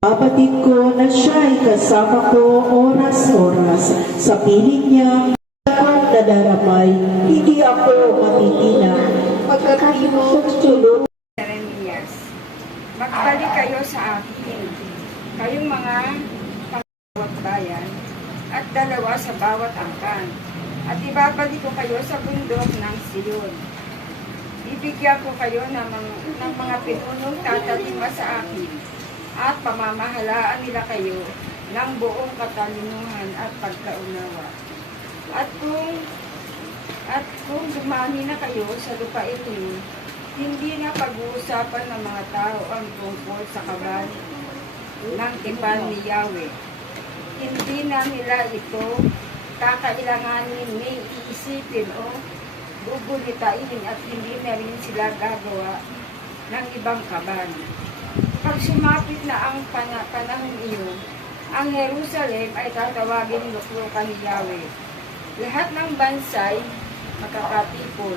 Kapatid ko na siya'y kasama ko oras-oras sa piling niya akong nadaramay, hindi ako matitina. Pagkatino, tulog. Jeremias, magbalik kayo sa akin, kayong mga bawat bayan, at dalawa sa bawat angkan, at ibabalik ko kayo sa bundok ng Sion. Bibigyan ko kayo ng mga pinunong tatalima sa akin, at pamamahalaan nila kayo ng buong katalinuhan at pagkaunawa. At kung dumami na kayo sa lupa ito, hindi na pag-uusapan ng mga tao ang tungkol sa kabal ng tipan ni Yahweh. Hindi na nila ito kakailanganin ni iisipin o bubulitain at hindi na rin sila gagawa ng ibang kabal. Pag sumapit na ang panahon iyon, ang Jerusalem ay tatawagin luklukan ni Yahweh. Lahat ng bansay makakatipon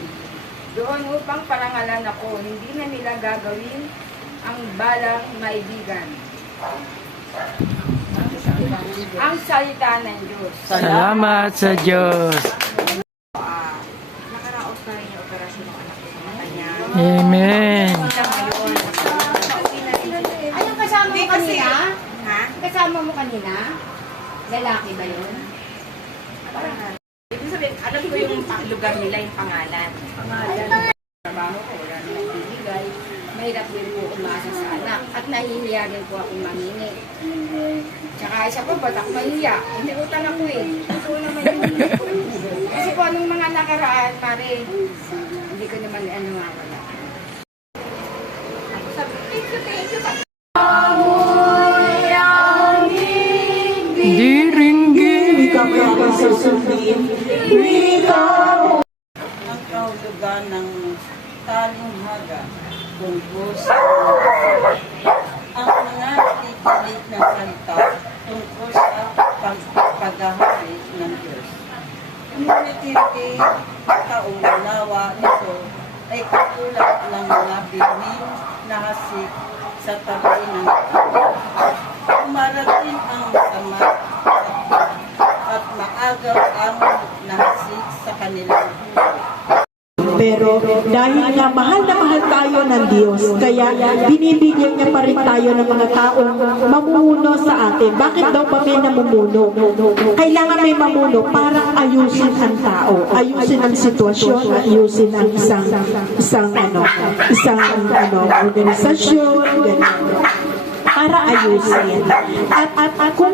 doon upang parangalan ako, hindi na nila gagawin ang balang maibigan. Ang salita ng Diyos. Salamat sa Diyos. Nakaraos na rin yung operasyon ng anak ko sa mata niya. Amen. Ay, yung kasama mo kanina? Ha? Kasama mo kanina? Lalaki ba yun? Ibig sabihin, alam ko yung lugar nila, yung pangalan. Trabaho ko, wala naman bibigay. Mahirap din po umasa sa anak. At nahihiya din po akong mangingi. Tsaka isa pa, batak mahiya. Hindi utang ako eh. Ito naman yun. Kasi po anong mga nakaraan, pare, hindi ko naman nga wala. Ako sabi, thank you. Diringgit. Kami ang susundin. Ang kahulugan ng talinghaga tungkol sa ang mga titilit na salita tungkol sa paghahari ng Diyos. Ngunit hindi kauunawa nito ay katulad ng mga bihing na hasik sa tabi ng tao. Umarating ang sama at maagaw ang nahasik sa kanilang buhay. Pero dahil nga mahal na mahal tayo ng Diyos, kaya binibigyan niya pa rin tayo ng mga taong mamumuno sa atin. Bakit daw ba may namumuno? Kailangan may mamuno para ayusin ang tao, ayusin ang sitwasyon, ayusin ang isang organisasyon, ganun. Para ayusin. At kung